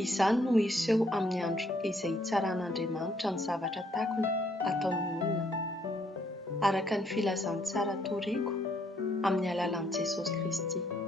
Izany no hiseho amin'ny andro izay hitsaran'Andriamanitra ny zavatra takona ataon'ny olona, araka ny filazantsara toriko amin'ny alalan'i Jesosy Kristy.